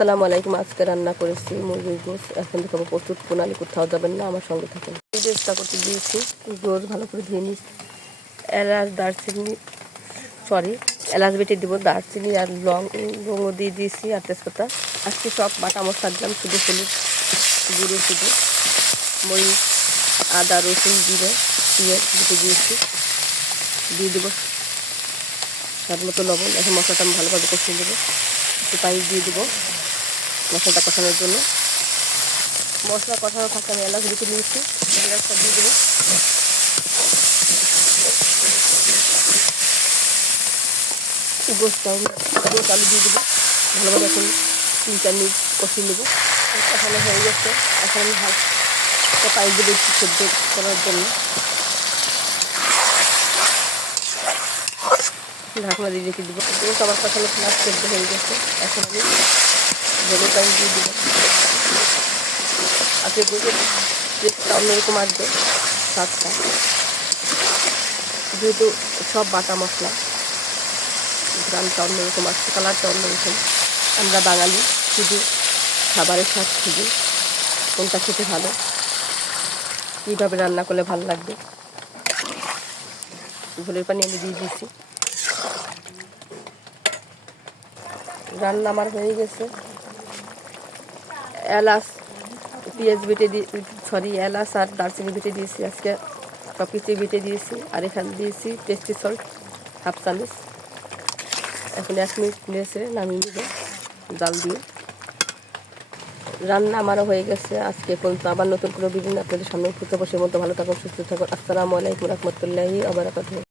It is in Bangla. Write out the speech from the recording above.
আসসালামু আলাইকুম। আজকে রান্না করেছি মুরগির গোশ। এখন দেখাবো প্রস্তুত প্রণালী। কোথাও যাবেন না, আমার সঙ্গে থাকুন। চেষ্টা করতে দিয়েছি গোশ ভালো করে ধুয়ে নিচ্ছি। এলাচ বেটে দিব, দারচিনি আর লবঙ্গ দিয়ে দিয়েছি আর তেজপাতা। আজকে সব বাটা মশলা দিলাম, শুধু হলুদ গুঁড়ো, শুধু মরিচ, আদা, রসুন, জিরে, পেঁয়াজ বেটে দিয়েছি। দিয়ে দেবো স্বাদ মতো লবণ। এখন মশলাটা আমি ভালোভাবে কষিয়ে দেবো। একটু পানি দিয়ে দেবো মশলাটা কষানোর জন্য। মশলা কষানো থাকা আমি এলাচ বেটে নিয়েছি, এলাচটা দিয়ে দেবো। গোশ আলু দিয়ে দেবো। ভালোভাবে এখন 3-4 মিনিট কষিয়ে নেবো। কষানো হয়ে গেছে। এখন আমি হালকা পানি দেবো একটু সেদ্ধ করার জন্য। ঢাকনা দিয়ে রেখে দেবো। গোশ আমার কষানো প্লাস সেদ্ধ হয়ে গেছে। এখন আমি জলের পানি দিয়ে দেবো। আজকে গোশের টেস্টটা অন্যরকম আসবে, স্বাদটা, যেহেতু সব বাটা মশলা। গ্রামটা অন্যরকম আসছে, কালারটা অন্যরকম। আমরা বাঙালি, শুধু খাবারের স্বাদ খুঁজি, কোনটা খেতে ভালো, কীভাবে রান্না করলে ভালো লাগবে। ঝোলের পানি আমি দিয়ে দিয়েছি। রান্না আমার হয়ে গেছে। এলাচ পেঁয়াজ বেটে এলাচ আর দারচিনি বেটে দিয়েছি। আজকে সব কিছুই বেটে দিয়েছি। আর এখানে দিয়েছি টেস্টি সল্ট 1/2 চামচ। এখন 1 মিনিট নেড়ে নামিয়ে দেবো জাল দিয়ে। রান্না আমারও হয়ে গেছে। আজকে পর্যন্ত আবার নতুন কোনো ভিডিও আপনাদের সামনে খুঁজে বসে মতো ভালো থাকুন, সুস্থ থাকুন। আসসালামু আলাইকুম রহমতুল্লাহি ওয়া বারাকাতুহু।